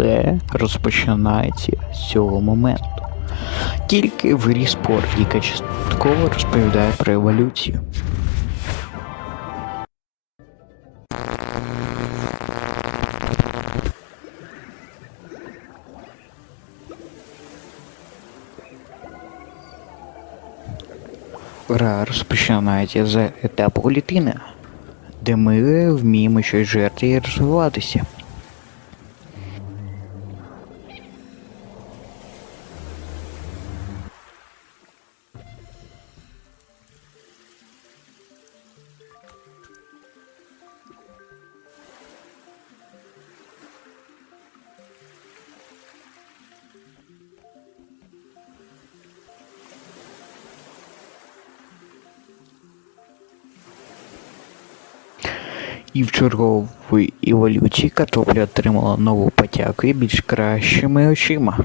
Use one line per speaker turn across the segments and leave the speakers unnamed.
все розпочинається з цього моменту. Тільки в грі спорт, яка частково розповідає про еволюцію. Гра розпочинається з етапу клітини, де ми вміємо щось жерти і розвиватися. І в черговій еволюції картопля отримала нову потяку і більш кращими очима.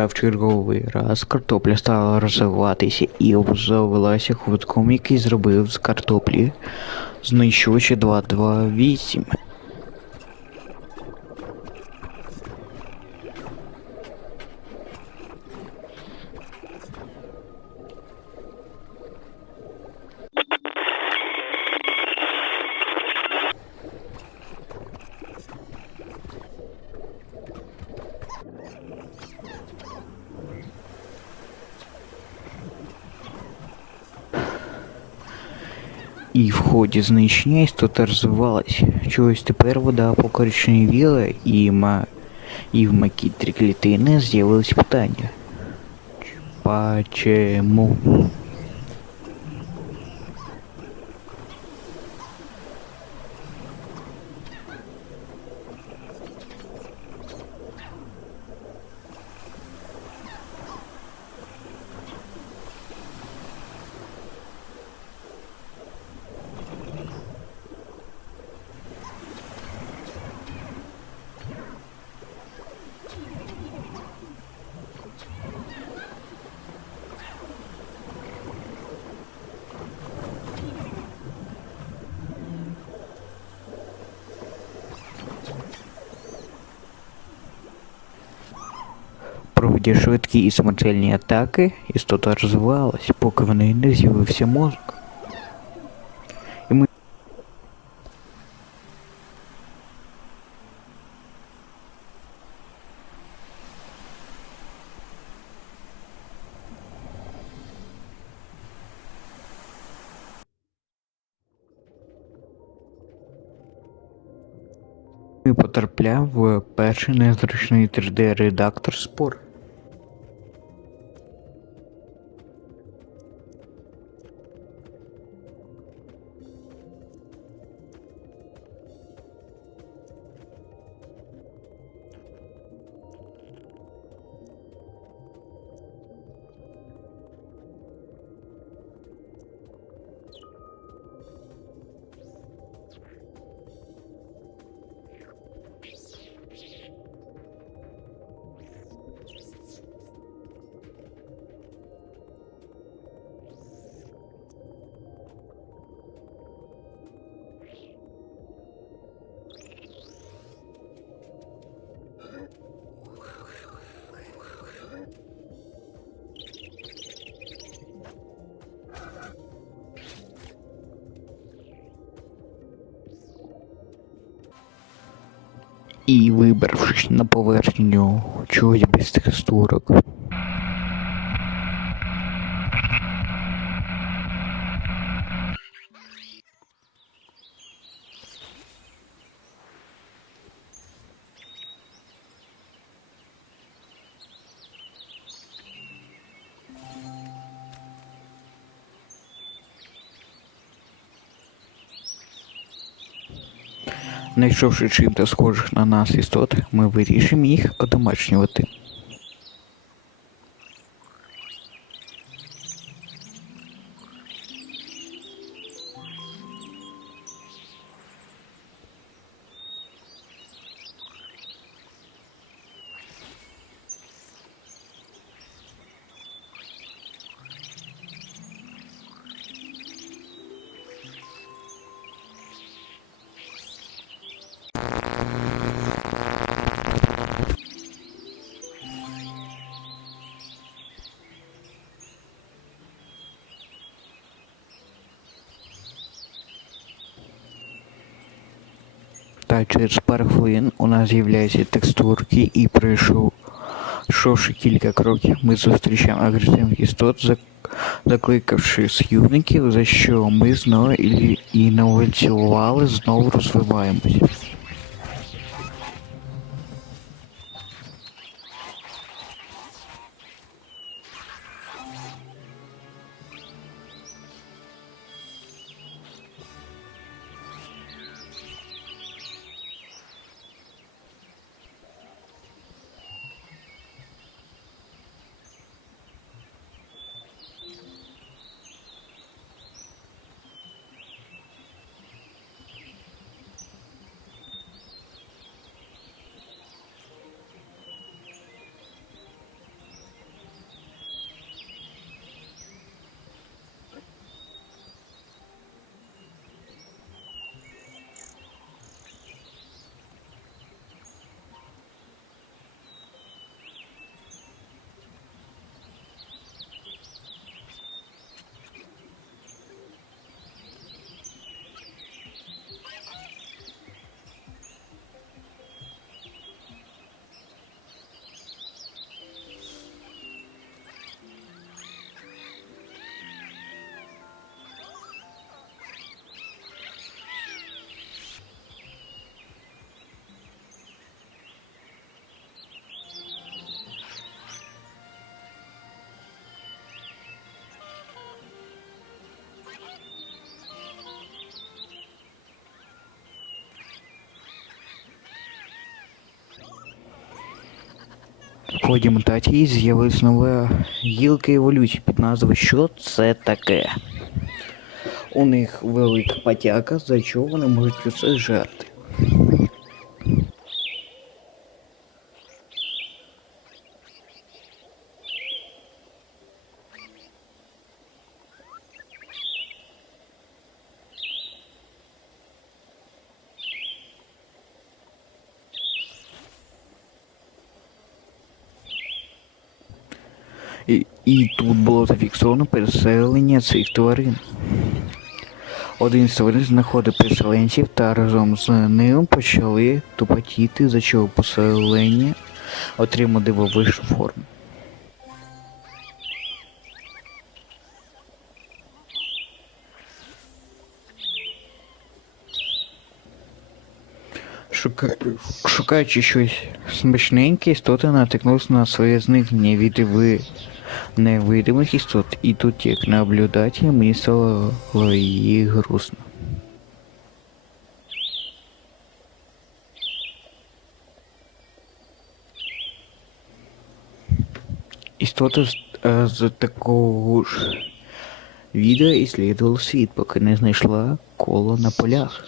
Та в черговий раз картопля стала розвиватися і обзавелася хвитком, який зробив з картоплі знищувачі 228. І в ході знищення істота розвивалась. Чогось тепер вода покоричневіла і, ма... і в макітрі клітини з'явились питання. Почему? Проводя швидкі і смертельні атаки, істота розвивалась, поки в неї не з'явився мозок. І ми потрапляв в перший незручний 3D-редактор спор. І вибравшись на поверхню чогось без текстурок. Знайшовши чим-то схожих на нас істот, ми вирішимо їх одомашнювати. Через пару хвилин у нас з'являються текстурки і пройшов. Шовши кілька кроків, ми зустрічаємо агресивних істот, закликавши союзників, за що ми знову і, і навальцювали, знову розвиваємось. ході мутації з'явилась нова гілка еволюції під назвою Що це таке? У них велика потяка, за чого вони можуть усе жерти. Було зафіксовано переселення цих тварин. Один з тварин знаходив переселенців та разом з ним почали тупотіти, за чого поселення отримало дивовижну форму. Шука... Шукаючи щось смачненьке, істоти натикнулися на своє зникнення від ви... невидимих істот. І тут, як наблюдатель, мені стало їх грустно. Істота е, з такого ж відео іслідувала світ, поки не знайшла коло на полях.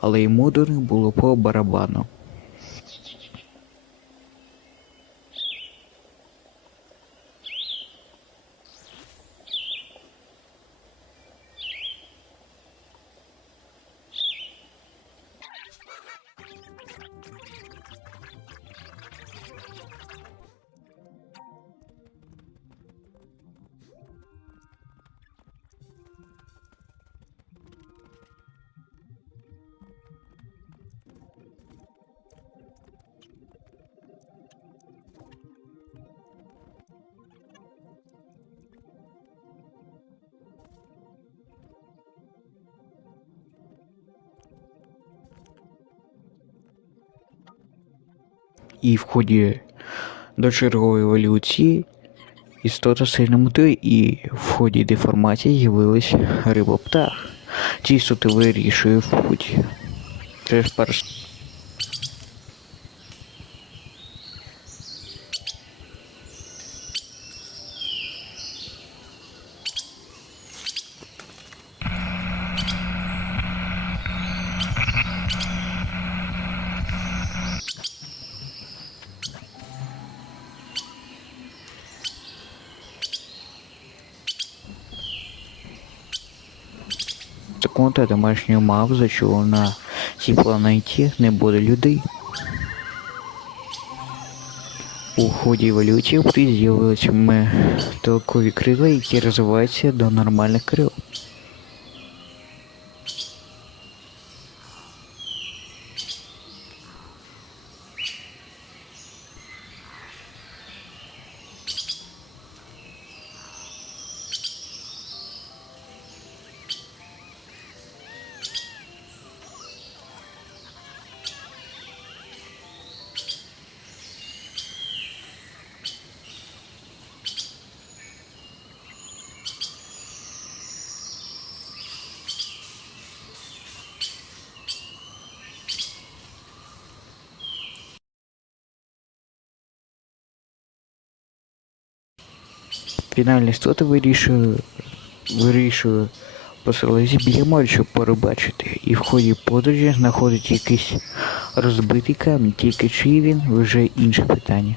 Але йому до них було по барабану. І в ході дочергової еволюції істота сильно мутує, і в ході деформації з'явилась риба-птах. Ці істоти вирішує путь через пару секунди домашню мав, за що на цій планеті не буде людей. У ході еволюції птиць з'явилися металкові крила, які розвиваються до нормальних крил. Фінальна стоти вирішує, вирішує поселитися біля щоб перебачити, І в ході подорожі знаходить якийсь розбитий камінь, тільки чи він вже інше питання.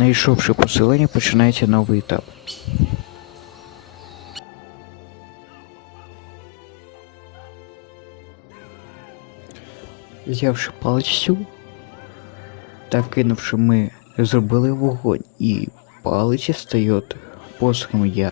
Знайшовши поселення, починається новий етап. Взявши палицю та кинувши, ми зробили вогонь, і палиця стає посохом я.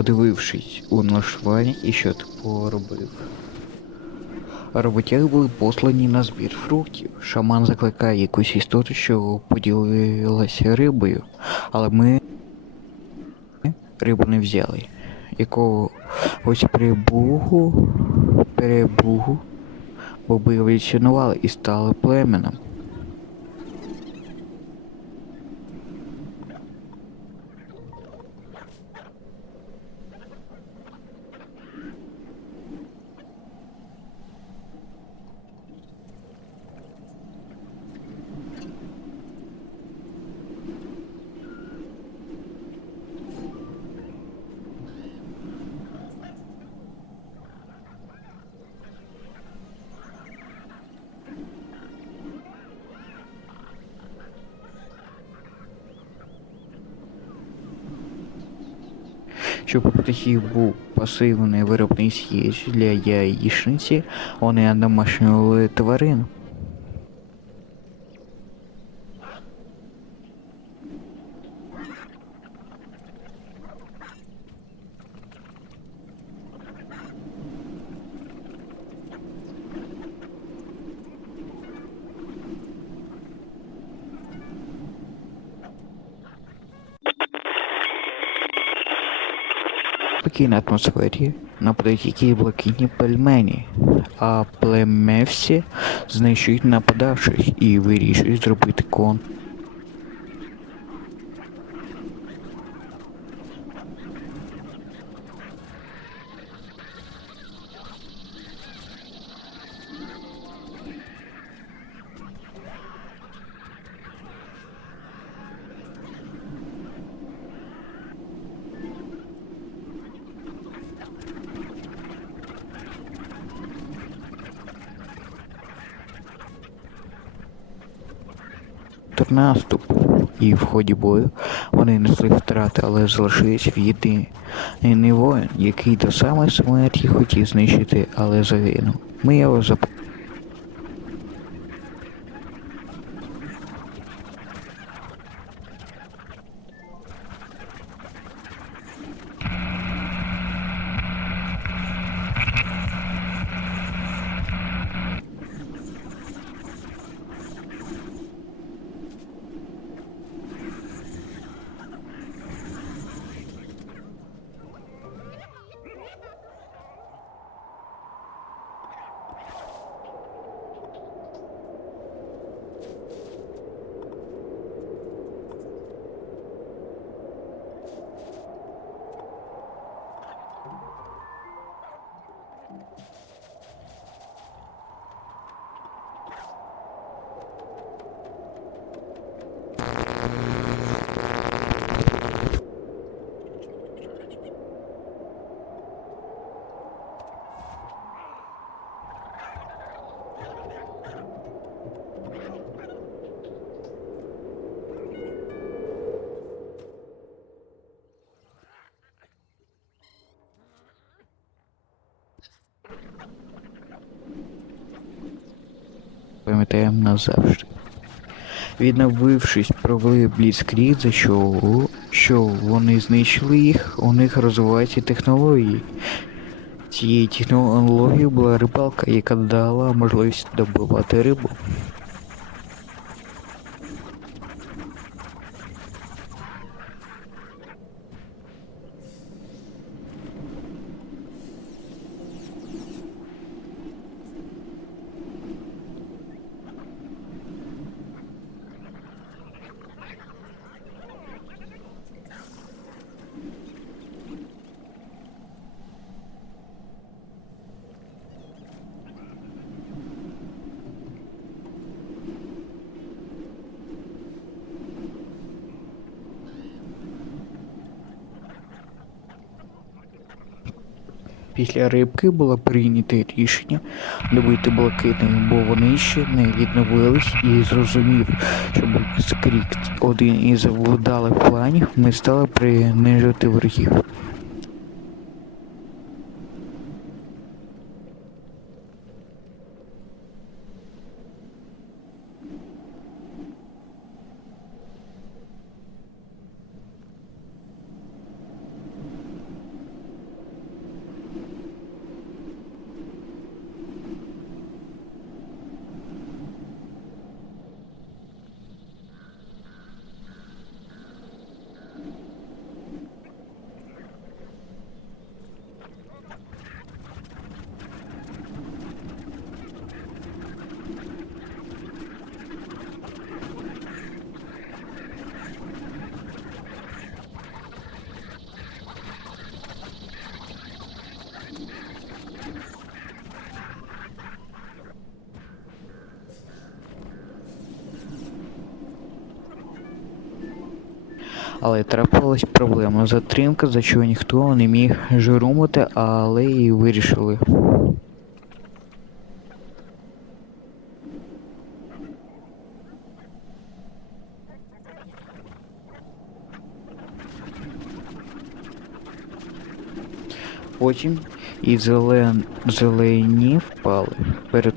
Подивившись у налаштування і що поробив. Роботяги були послані на збір фруктів. Шаман закликає якусь істоту, що поділилася рибою, але ми рибу не взяли. Якого ось прибугу, перебугу, боби еволюціонували і стали племенем. Щоб у птахів був пасивний виробний схід для яєчниці, вони домашнювали тварину. На атмосфері нападають які блакитні пельмені, а племевці знищують нападавших і вирішують зробити кон. наступ, і в ході бою вони несли втрати, але залишились в єдиний воїн, який до самої смерті хотів знищити, але загинув. Ми його зап... пам'ятаємо назавжди. Відновившись, провели бліцкріт, за що, що вони знищили їх, у них розвиваються технології. Цією технологією була рибалка, яка дала можливість добувати рибу. Після рибки було прийнято рішення добити блакитних, бо вони ще не відновились і зрозумів, що скрік один із вдалих планів ми стали принижувати ворогів. Але трапилась проблема. Затримка, за що ніхто не міг журумати, але і вирішили. Потім і зелен... зелені впали перед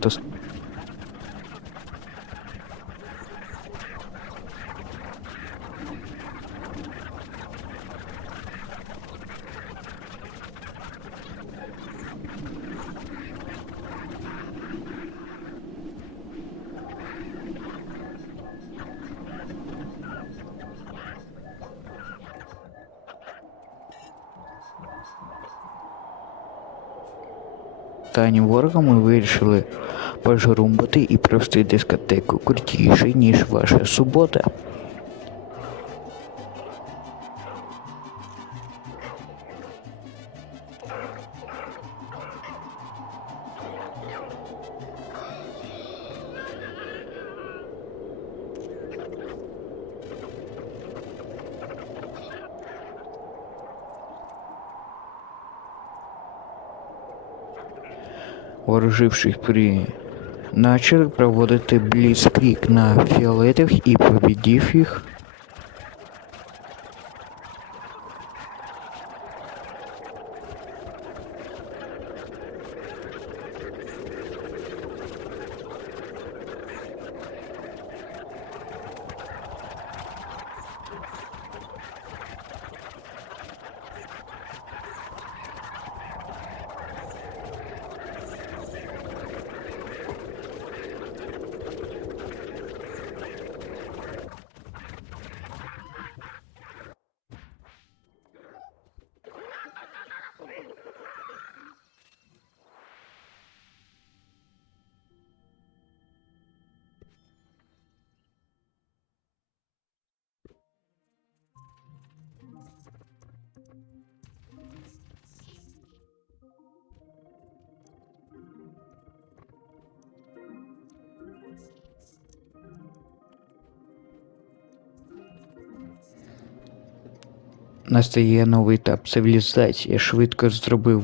останнім ворогом ми вирішили пожрумбати і провести дискотеку крутіше, ніж ваша субота. Вооружившись при начали проводити бліцкрік на фіолетових і побідів їх. Настає новий етап цивілізації. Швидко зробив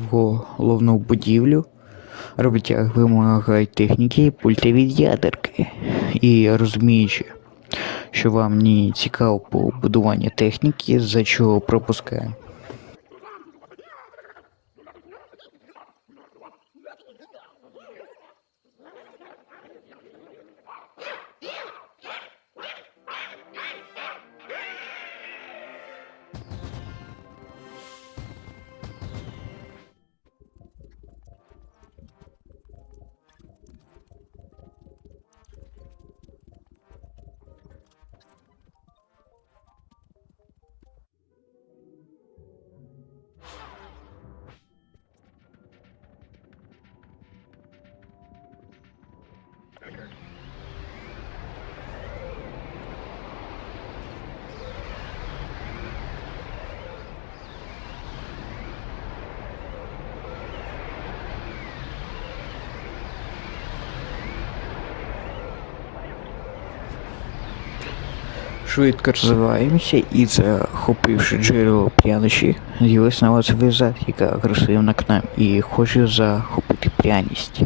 головну будівлю. Роботяг вимагають техніки пульти від ядерки. І розуміючи, що вам не цікаво побудування техніки, за чого пропускаємо. Швидко розвиваємося і, захопивши джерело прянощі, з'явилась нова цивілізація, яка агресивна к нам і хоче захопити пряність.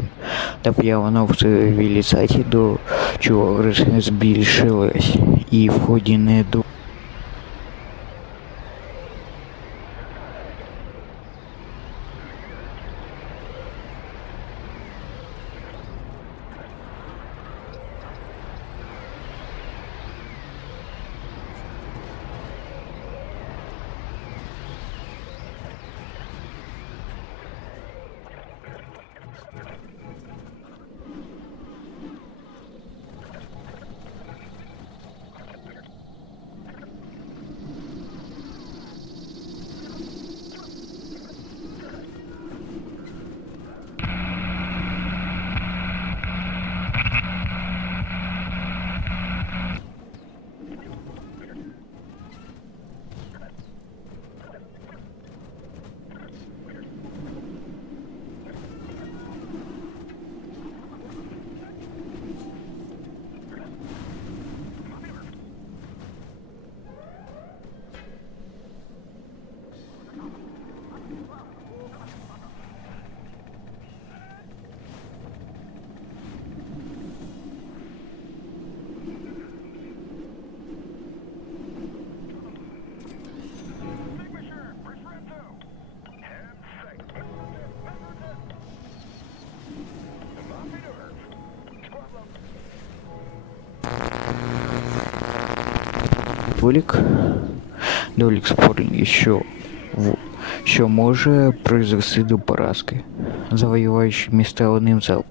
Та поява в цивілізації до чого збільшилась і в ході не до Долік. Долік спорний, що, що може призвести до поразки, завоюючи міста одним залпом.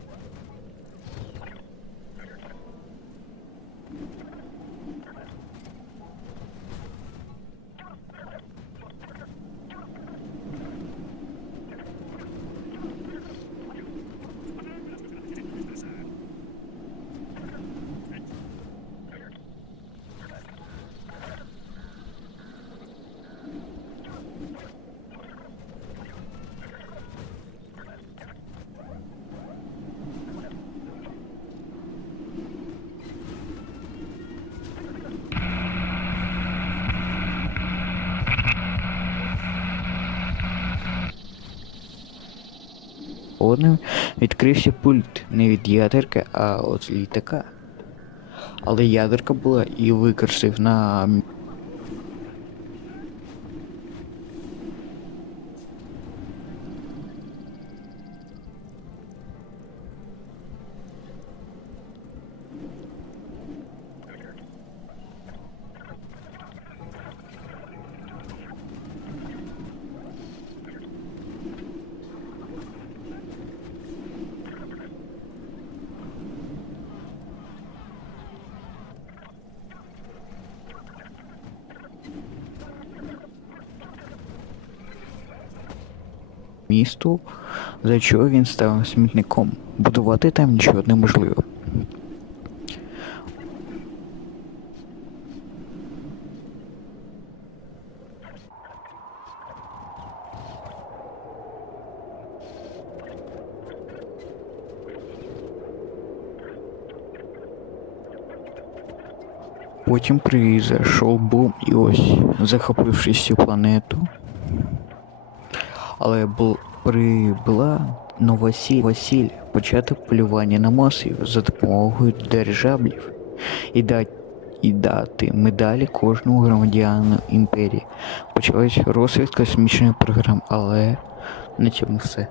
Одним відкрився пульт не від ядерки, а от літака. Але ядерка була і використав на місту, за чого він став смітником. Будувати там нічого неможливо. Потім прийшов бум і ось, захопившись цю планету, але бу- прибула нова сіль, Василь почати полювання на масів за допомогою держаблів і дати, і дати медалі кожному громадянину імперії. Почалась розвідка космічних програм, але на цьому все.